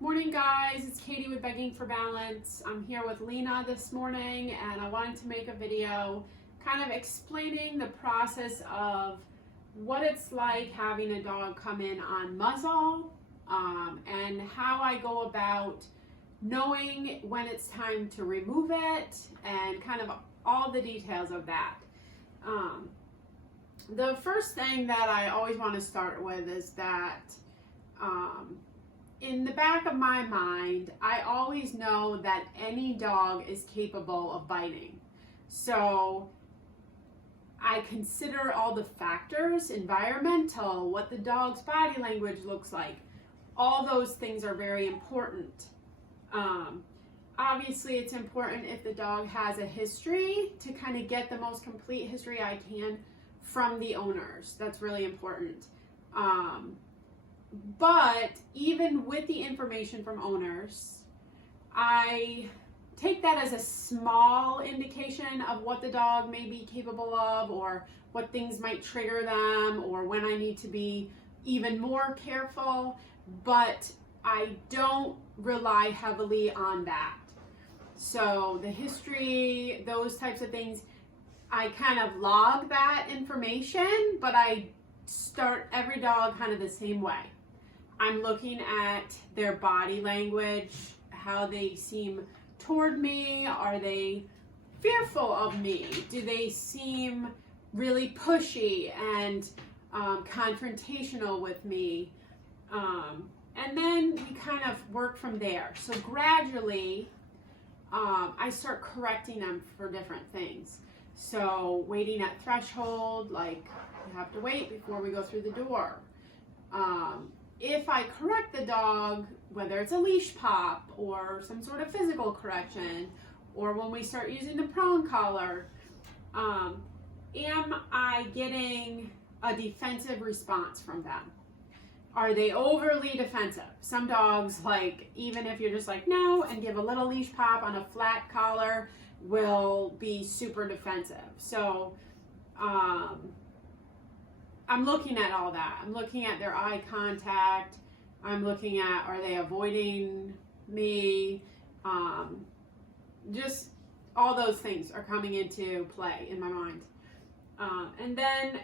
Morning guys, it's Katie with Begging for Balance. I'm here with Lena this morning and I wanted to make a video kind of explaining the process of what it's like having a dog come in on muzzle and how I go about knowing when it's time to remove it and kind of all the details of that. The first thing that I always want to start with is that in the back of my mind, I always know that any dog is capable of biting. So I consider all the factors, environmental, what the dog's body language looks like. All those things are very important. Obviously, it's important if the dog has a history to kind of get the most complete history I can from the owners. That's really important. But even with the information from owners, I take that as a small indication of what the dog may be capable of or what things might trigger them or when I need to be even more careful, but I don't rely heavily on that. So the history, those types of things, I kind of log that information, but I start every dog kind of the same way. I'm looking at their body language, how they seem toward me. Are they fearful of me? Do they seem really pushy and confrontational with me? And then we kind of work from there. So gradually, I start correcting them for different things. So waiting at threshold, like you have to wait before we go through the door. If I correct the dog, whether it's a leash pop or some sort of physical correction, or when we start using the prong collar, am I getting a defensive response from them? Are they overly defensive? Some dogs, like, even if you're just like, no, and give a little leash pop on a flat collar, will be super defensive. So, I'm looking at all that. I'm looking at their eye contact. I'm looking at, are they avoiding me? Just all those things are coming into play in my mind. And then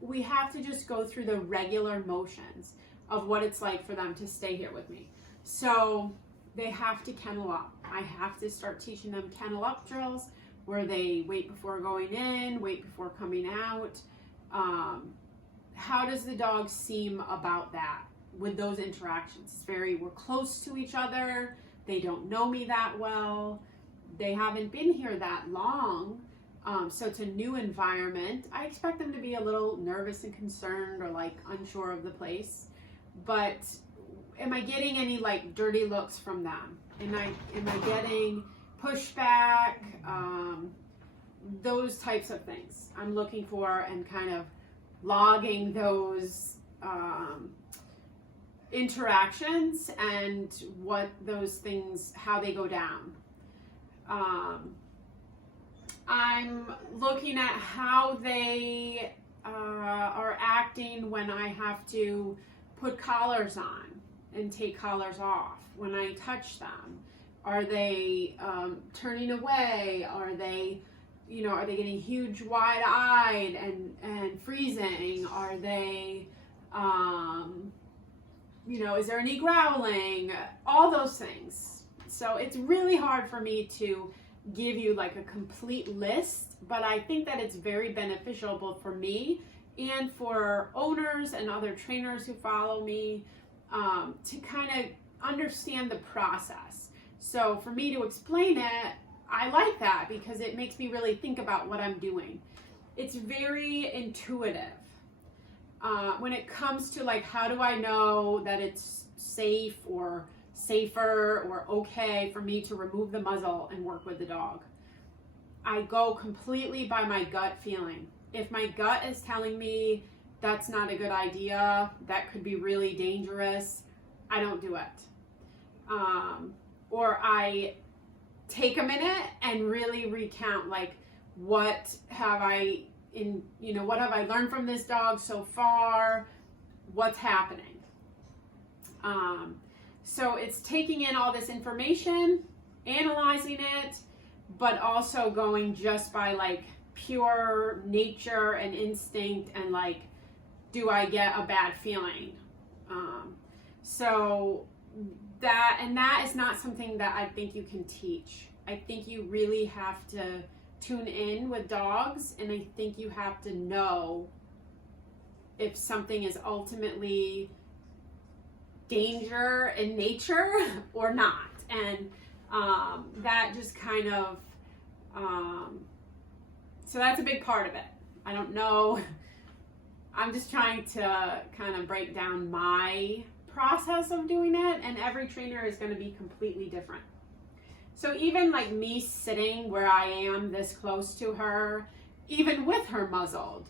we have to just go through the regular motions of what it's like for them to stay here with me. So they have to kennel up. I have to start teaching them kennel up drills where they wait before going in, wait before coming out. How does the dog seem about that with those interactions? We're close to each other. They don't know me that well. They haven't been here that long. So it's a new environment. I expect them to be a little nervous and concerned or like unsure of the place. But am I getting any like dirty looks from them? Am I getting pushback? Those types of things I'm looking for and kind of logging those interactions and what those things, how they go down. I'm looking at how they are acting when I have to put collars on and take collars off. When I touch them, are they turning away? Are they getting huge wide-eyed and freezing? Are they, is there any growling? All those things. So it's really hard for me to give you like a complete list, but I think that it's very beneficial both for me and for owners and other trainers who follow me to kind of understand the process. So for me to explain it, I like that because it makes me really think about what I'm doing. It's very intuitive. When it comes to like, how do I know that it's safe or safer or okay for me to remove the muzzle and work with the dog? I go completely by my gut feeling. If my gut is telling me that's not a good idea, that could be really dangerous, I don't do it. Or I take a minute and really recount, like, what have I learned from this dog so far? What's happening? So it's taking in all this information, analyzing it, but also going just by like pure nature and instinct and like, do I get a bad feeling? So that is not something that I think you can teach. I think you really have to tune in with dogs, and I think you have to know if something is ultimately danger in nature or not. And that just kind of, so that's a big part of it. I don't know. I'm just trying to kind of break down my process of doing it, and every trainer is going to be completely different. So even like me sitting where I am this close to her, even with her muzzled,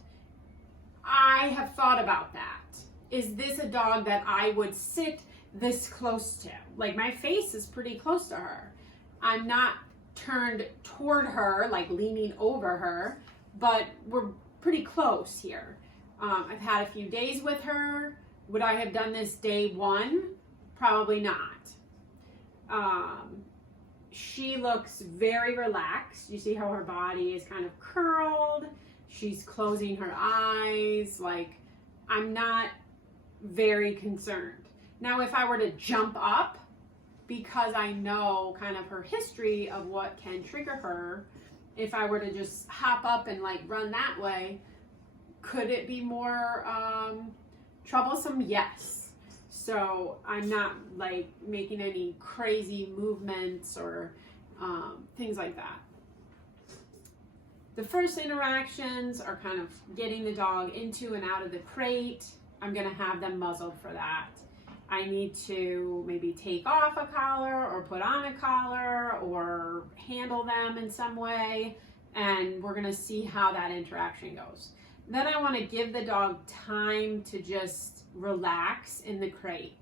I have thought about that. Is this a dog that I would sit this close to? Like, my face is pretty close to her. I'm not turned toward her, like leaning over her, but we're pretty close here. I've had a few days with her. Would I have done this day one? Probably not. She looks very relaxed. You see how her body is kind of curled. She's closing her eyes. Like, I'm not very concerned. Now, if I were to jump up, because I know kind of her history of what can trigger her, if I were to just hop up and like run that way, could it be more troublesome? Yes. So I'm not like making any crazy movements or things like that. The first interactions are kind of getting the dog into and out of the crate. I'm going to have them muzzled for that. I need to maybe take off a collar or put on a collar or handle them in some way, and we're going to see how that interaction goes. Then I want to give the dog time to just relax in the crate.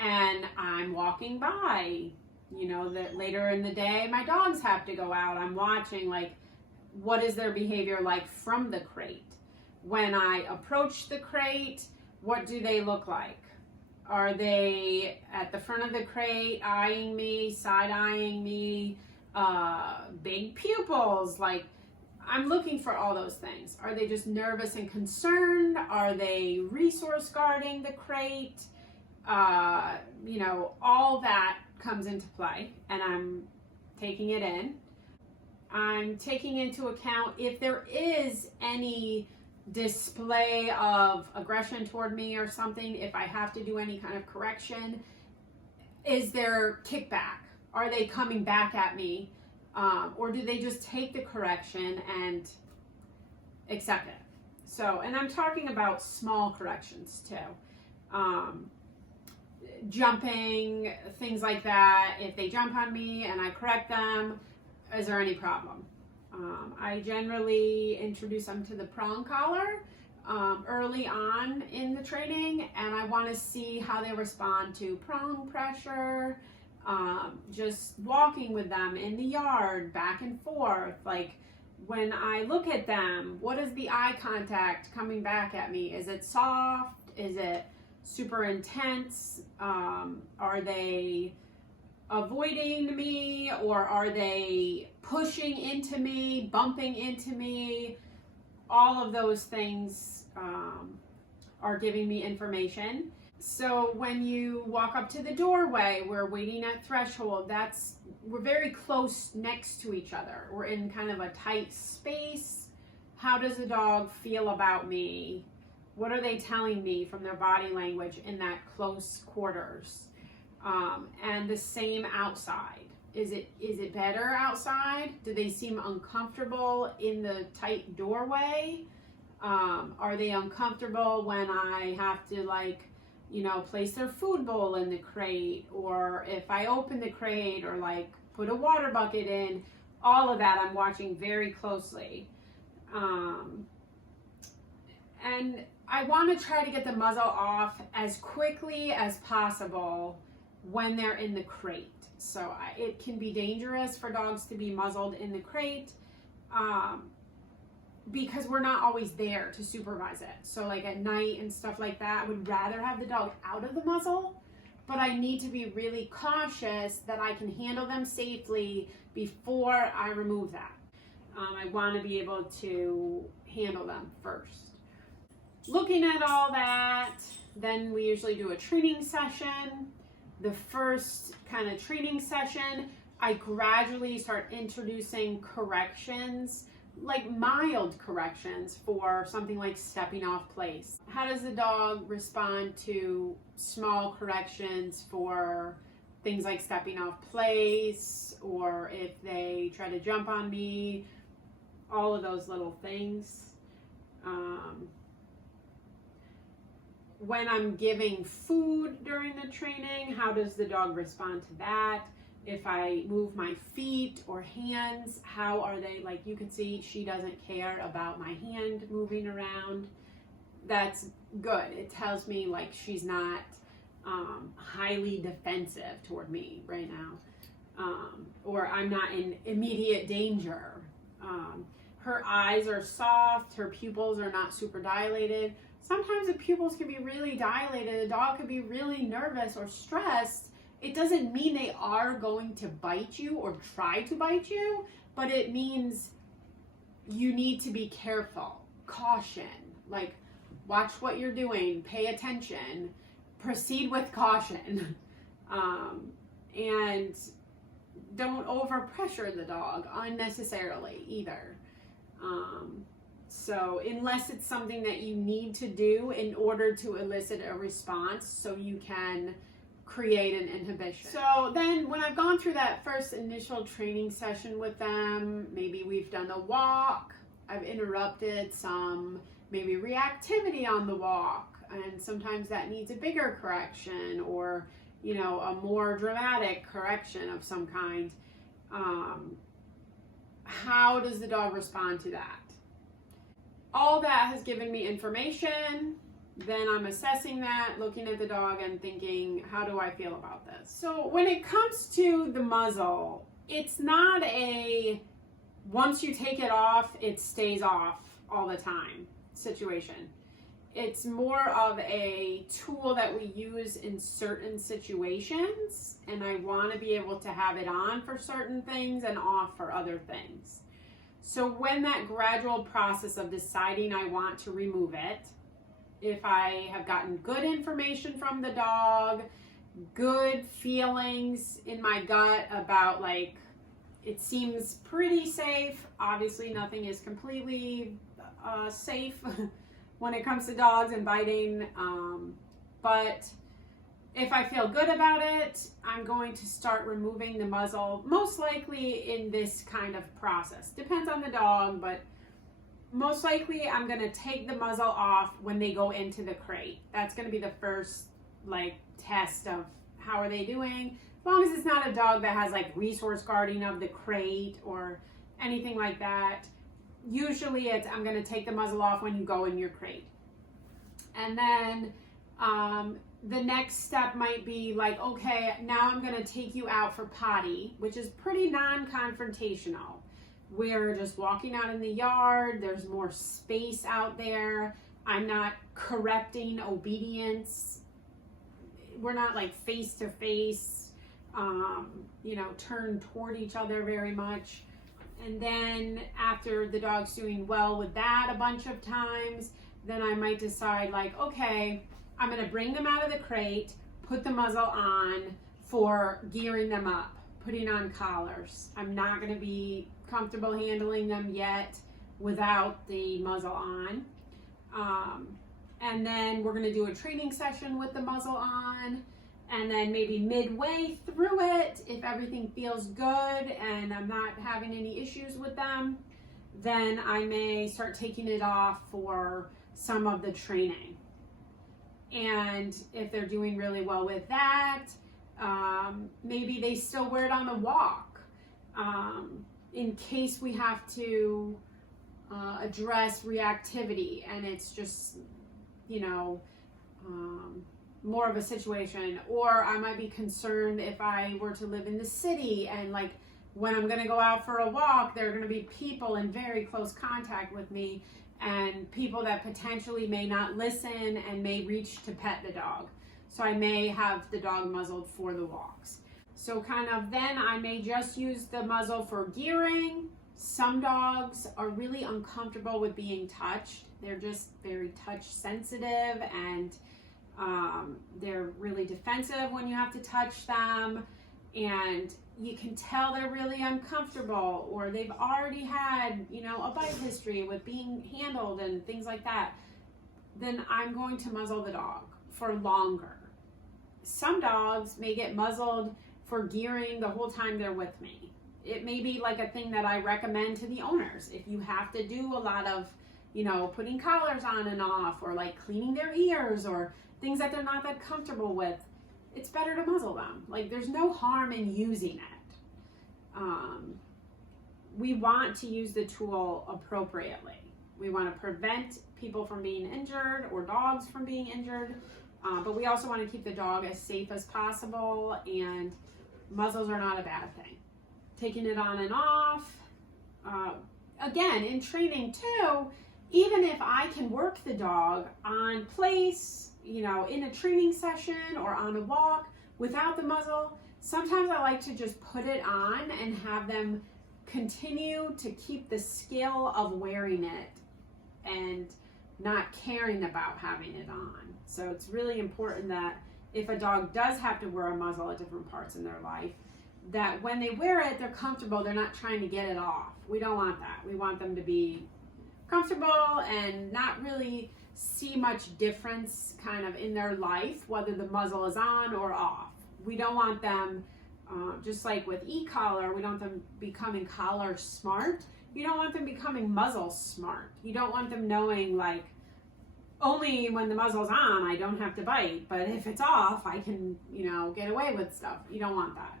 And I'm walking by, you know, that later in the day, my dogs have to go out. I'm watching, like, what is their behavior like from the crate? When I approach the crate, what do they look like? Are they at the front of the crate eyeing me, side-eyeing me, big pupils? Like, I'm looking for all those things. Are they just nervous and concerned? Are they resource guarding the crate? You know, all that comes into play, and I'm taking it in. I'm taking into account if there is any display of aggression toward me or something, if I have to do any kind of correction. Is there kickback? Are they coming back at me? Or do they just take the correction and accept it? So, and I'm talking about small corrections too. Jumping, things like that. If they jump on me and I correct them, is there any problem? I generally introduce them to the prong collar early on in the training, and I want to see how they respond to prong pressure, just walking with them in the yard, back and forth. Like, when I look at them, what is the eye contact coming back at me? Is it soft? Is it super intense? Are they avoiding me, or are they pushing into me, bumping into me? All of those things are giving me information. So when you walk up to the doorway, we're waiting at threshold. We're very close next to each other. We're in kind of a tight space. How does the dog feel about me? What are they telling me from their body language in that close quarters? And the same outside. Is it better outside? Do they seem uncomfortable in the tight doorway? Are they uncomfortable when I have to, like, you know, place their food bowl in the crate, or if I open the crate, or like put a water bucket in? All of that I'm watching very closely. And I want to try to get the muzzle off as quickly as possible when they're in the crate. So it can be dangerous for dogs to be muzzled in the crate because we're not always there to supervise it. So like at night and stuff like that, I would rather have the dog out of the muzzle but I need to be really cautious that I can handle them safely before I remove that. I want to be able to handle them first. Looking at all that, then we usually do a training session. The first kind of training session, I gradually start introducing corrections, like mild corrections for something like stepping off place. How does the dog respond to small corrections for things like stepping off place, or if they try to jump on me, all of those little things. When I'm giving food during the training, how does the dog respond to that? If I move my feet or hands, how are they? Like you can see, she doesn't care about my hand moving around. That's good. It tells me like she's not highly defensive toward me right now, or I'm not in immediate danger. Her eyes are soft, her pupils are not super dilated. Sometimes the pupils can be really dilated. The dog could be really nervous or stressed. It doesn't mean they are going to bite you or try to bite you, but it means you need to be careful, caution, like watch what you're doing, pay attention, proceed with caution, and don't overpressure the dog unnecessarily either. So unless it's something that you need to do in order to elicit a response so you can create an inhibition. So then when I've gone through that first initial training session with them, maybe we've done a walk, I've interrupted some maybe reactivity on the walk, and sometimes that needs a bigger correction or, you know, a more dramatic correction of some kind. How does the dog respond to that? All that has given me information. Then I'm assessing that, looking at the dog and thinking, how do I feel about this? So when it comes to the muzzle, it's not a once you take it off, it stays off all the time situation. It's more of a tool that we use in certain situations, and I want to be able to have it on for certain things and off for other things. So when that gradual process of deciding I want to remove it, if I have gotten good information from the dog, good feelings in my gut about like, it seems pretty safe. Obviously nothing is completely safe when it comes to dogs and biting, but if I feel good about it, I'm going to start removing the muzzle, most likely in this kind of process. Depends on the dog, but most likely I'm going to take the muzzle off when they go into the crate. That's going to be the first like test of how are they doing. As long as it's not a dog that has like resource guarding of the crate or anything like that. Usually I'm going to take the muzzle off when you go in your crate. And then the next step might be like, okay, now I'm going to take you out for potty, which is pretty non-confrontational. We're just walking out in the yard. There's more space out there. I'm not correcting obedience. We're not like face to face, turned toward each other very much. And then after the dog's doing well with that a bunch of times, then I might decide like, okay, I'm going to bring them out of the crate, put the muzzle on for gearing them up, putting on collars. I'm not going to be comfortable handling them yet without the muzzle on. And then we're going to do a training session with the muzzle on. And then maybe midway through it, if everything feels good and I'm not having any issues with them, then I may start taking it off for some of the training. And if they're doing really well with that, maybe they still wear it on the walk. In case we have to address reactivity and it's just, more of a situation, or I might be concerned if I were to live in the city and like when I'm going to go out for a walk, there are going to be people in very close contact with me and people that potentially may not listen and may reach to pet the dog. So I may have the dog muzzled for the walks. So kind of then I may just use the muzzle for gearing. Some dogs are really uncomfortable with being touched. They're just very touch sensitive, and they're really defensive when you have to touch them, and you can tell they're really uncomfortable, or they've already had, you know, a bite history with being handled and things like that. Then I'm going to muzzle the dog for longer. Some dogs may get muzzled for gearing the whole time they're with me. It may be like a thing that I recommend to the owners. If you have to do a lot of, you know, putting collars on and off, or like cleaning their ears, or things that they're not that comfortable with, it's better to muzzle them. Like, there's no harm in using it. We want to use the tool appropriately. We want to prevent people from being injured or dogs from being injured, but we also want to keep the dog as safe as possible, and muzzles are not a bad thing. Taking it on and off, again, in training too, even if I can work the dog on place, you know, in a training session or on a walk without the muzzle, sometimes I like to just put it on and have them continue to keep the skill of wearing it and not caring about having it on. So it's really important that if a dog does have to wear a muzzle at different parts in their life, that when they wear it, they're comfortable. They're not trying to get it off. We don't want that. We want them to be comfortable and not really see much difference kind of in their life, whether the muzzle is on or off. We don't want them, just like with e-collar, we don't want them becoming collar smart. You don't want them becoming muzzle smart. You don't want them knowing, like, only when the muzzle's on, I don't have to bite, but if it's off, I can, you know, get away with stuff. You don't want that.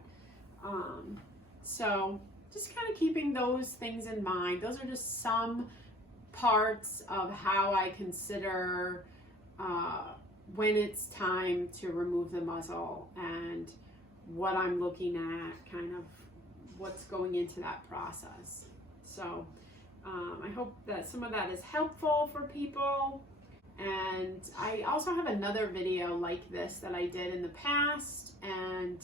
So just kind of keeping those things in mind. Those are just some parts of how I consider when it's time to remove the muzzle, and what I'm looking at, kind of what's going into that process. So I hope that some of that is helpful for people. And I also have another video like this that I did in the past, and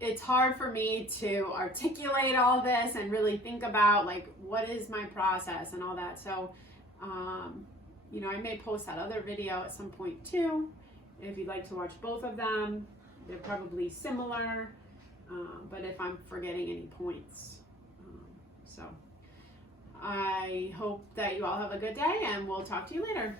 it's hard for me to articulate all this and really think about, like, what is my process and all that. So, you know, I may post that other video at some point too. If you'd like to watch both of them, they're probably similar, but if I'm forgetting any points. So I hope that you all have a good day, and we'll talk to you later.